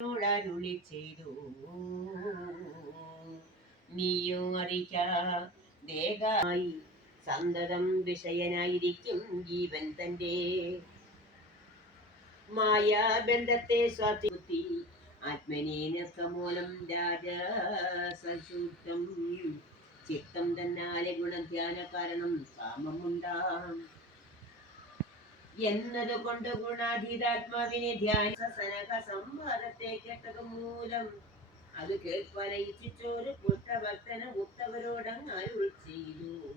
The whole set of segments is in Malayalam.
ോടരുളി ചെയ്തു നീയോ അറിയായി സന്തതം വിഷയനായിരിക്കും ജീവൻ തന്റെ മായാബന്ധത്തെ സ്വാധീനത്തി ആത്മനേനക്കമൂലം രാജസൂക്തം ചിത്തം തന്നാലെ ഗുണധ്യാന കാരണം കാമമുണ്ടാം എന്നതുകൊണ്ട് ഗുണാതീതാത്മാവിനെ ധ്യാനസനക സംവാദത്തെ കേട്ടത് മൂലം അത് കേൾപ്പാൻ ഇച്ഛിച്ചോരു പുത്രഭക്തന് ഉത്തവരോടങ്ങ് അരുൾ ചെയ്തു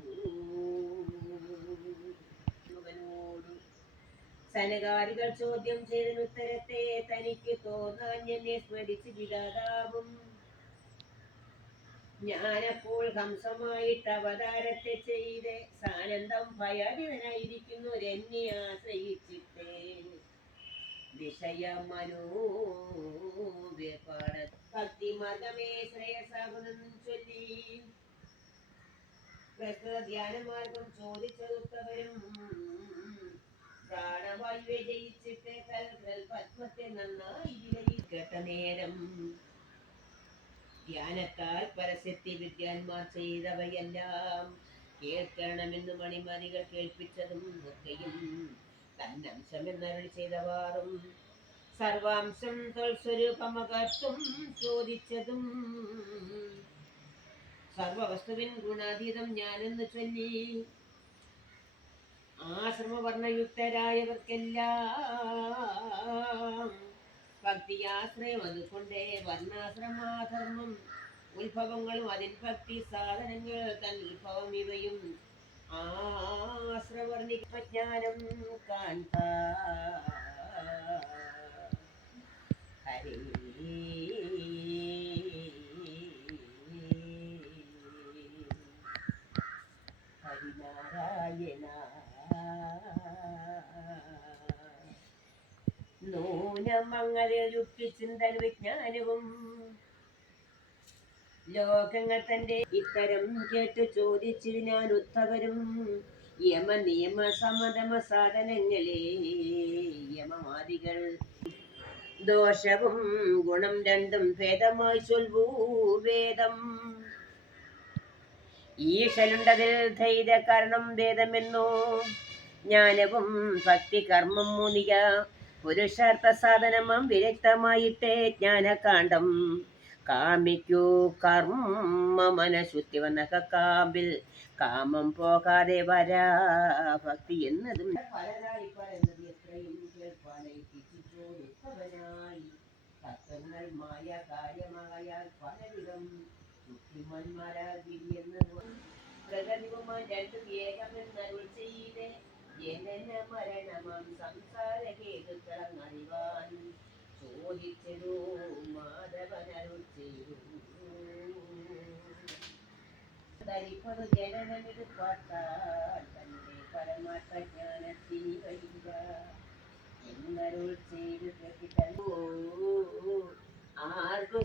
സനകാരികൾ ചോദ്യം ചെയ്തതിന് ഉത്തരത്തെ തനിക്ക് തോന്നാൻ എന്നെ സ്മരിച്ച് വിടാതാവും ഞാനപ്പോൾ ഹംസമായിട്ട് അവതാരത്തെ ചെയ്ത് സാനന്ദം ഭയാധിതനായിരിക്കുന്നവരെന്നെ ആശ്രയിച്ചിട്ടേ വിഷയമനോപാട ഭക്തിമാർഗമേ ശ്രേയസാകുന്നെന്നും ചൊല്ലി പ്രസ്തുത ധ്യാനമാർഗം ചോദിച്ചതുത്തവരും പ്രാണവായുവെ ജയിച്ചിട്ട് പത്മത്തെ നന്നായി കേട്ട നേരം ധ്യാനത്താൽ പരസ്യത്തെ വിദ്വാൻമാർ ചെയ്തവയെല്ലാം കേൾക്കണമെന്ന് മണിമതികൾ കേൾപ്പിച്ചതും ഒക്കെയും തന്നംശമെന്നരുൾ ചെയ്തവാറും സർവാംശം തൊൽസ്വരൂപമകർത്തും ചോദിച്ചതും സർവവസ്തുവിൻ ഗുണാതീതം ഞാനെന്ന് ചൊല്ലി ആശ്രമവർണ്ണയുക്തരായവർക്കെല്ലാം ഭക്തിയാശ്രയം അതുകൊണ്ടേ വർണ്ണാശ്രമാധർമ്മം ഉത്ഭവങ്ങളും അതിൻ ഭക്തി സാധനങ്ങൾ തൻ ഉത്ഭവം ഇവയും ആശ്രവർണിജ്ഞാനം കാൺക ഹരേ ഹരിനാരായണ നൂനമങ്ങനെ യുക്തിചിന്തന വിജ്ഞാനവും ലോകങ്ങൾ തന്റെ ഇത്തരം കേട്ട് ചോദിച്ചിരുന്നാൻ ഉത്തവരും യമ നിയമ സമതമ സാധനങ്ങളെ യമവാദികൾ ദോഷവും ഗുണം രണ്ടും ഭേദമായി ചൊൽവൂ വേദം ഈശലുണ്ടതിൽ ധൈര്യ കാരണം ഭേദമെന്നോ ജ്ഞാനവും ഭക്തി കർമ്മം മൂന്നിക പുരുഷാർത്ഥ സാധനമാം വിരക്തമായിട്ടേ ജ്ഞാനകാന്ഡം കാമിക്കൂ കർമ്മ മനഃശുദ്ധി വന്ന കാമ്പിൽ കാമം പോകാതെ വരാ ഭക്തി എന്നതും പലരായി പറയുന്നത് എത്രയും കേൾപ്പാനായി തത്വങ്ങൾ മായ കാര്യമായാൽ പലവിധം ബുദ്ധിമാന്മാരാൽ വിരിയെന്നത് പ്രകൃതിവുമായി രണ്ടും ഏകമെന്നരുൾ ചെയ്ത് ജനന മരണമാം സംസാര ഹേതുക്കളറിവാൻ ചോദിച്ചതോ മാധവനരുൾ ചെയ്തു ധരിപ്പതു ജനനമെടുപ്പാട്ടാൽ തന്റെ പരമാർത്ഥ ജ്ഞാനത്തിന് കഴിയില്ല എന്നരുൾ ചെയ്തു ആർക്കു